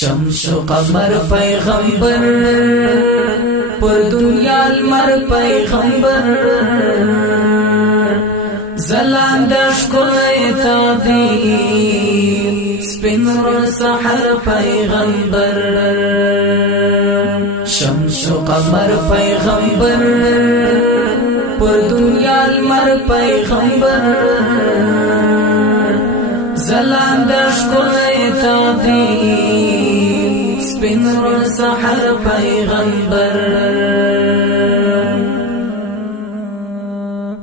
شمس و قمر پیغمبر پر دنیا المر پیغمبر زلاند شکل تعظیم سپین رو سحر پیغمبر شمس و قمر پیغمبر پر دنیا المر پیغمبر زلاند شکل تعظیم سپین رو سحر پیغمبر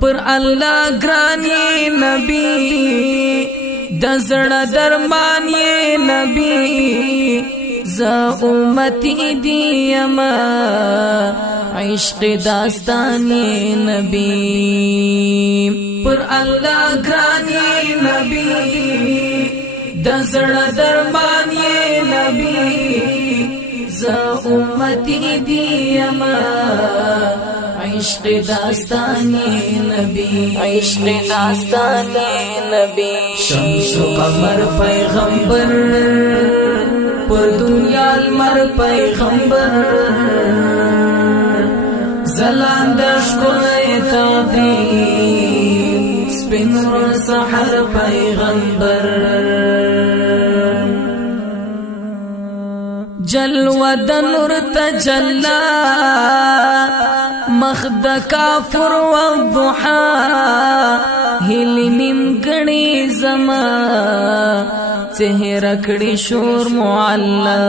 پر اللہ گرانی نبی دزړه درمان یې نبی زه امتی دی یما عشق داستان یې نبی پر الله گرانی نبی دزړه درمان یې نبی زه امتی دی یما عشق داستانی نبی عشق داستانی نبی شمس و قمر پیغمبر پر دنیا المر پیغمبر زلاند شکل تعظیم سپین رو سحر پیغمبر جلوه د نور تجلا مخد کافر والضحا هلی نیم گنی زما چهره کړي شور معلم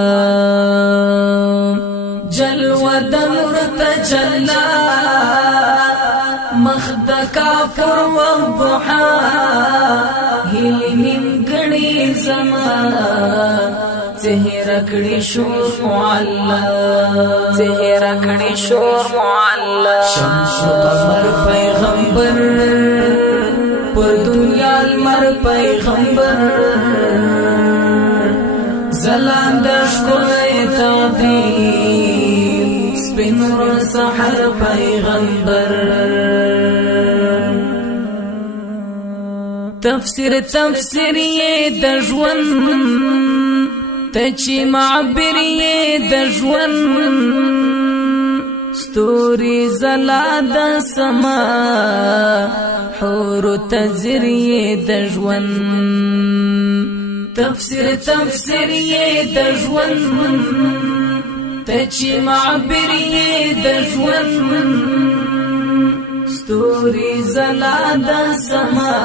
جلوه د نور تجلا مخد کافر والضحا هلی نیم گنی زما چهره کړي شور معلم چهره کړي شور معلم شمس و قمر پیغمبر پر دنیا المر پیغمبر زلاند شکل تعظیم سپین رو سحر پیغمبر تفسیر یې د ژوند تچی معبر یې د ژوند ستوري زلا د سما حور تزر یې د ژوند تفسیر یې د ژوند تچی معبر یې د ژوند ستوري زلا د سما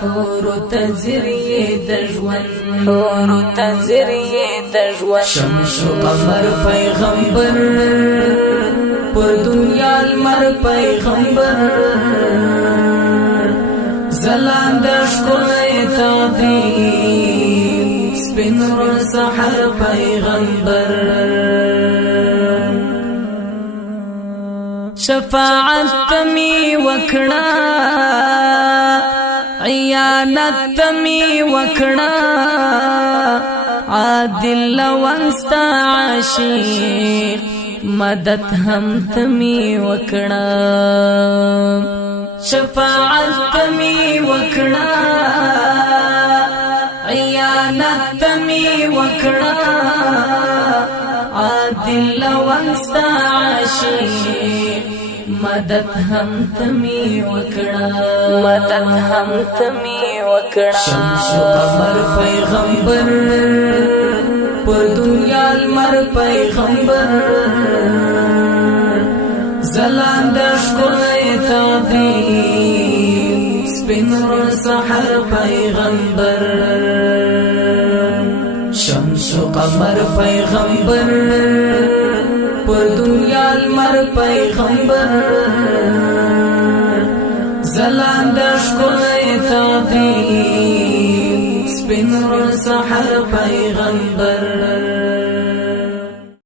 حور تزر یې د ژوند حور تزر یې د ژوند شمس و قمر پیغمبر پر دنیا المر پیغمبر زلاند شکل تعظیم سپین رو سحر پیغمبر شفاعت تمی وکړه عیانت تمی وکړه عادل وانستا عاشق مدد هم تمی وکړه شفاعت تمی وکړه عیانت تمی وکړه عادل وانستا عاشق مدد هم تمی وکړه مدد هم تمی وکړه شمس و قمر پیغمبر پر دنیا المر پیغمبر زلاند شکل تعظیم سپین رو سحر پیغمبر شمس و قمر پیغمبر پر دنیا المر پیغمبر زلاند شکل تعظیم سپین رو سحر پیغمبر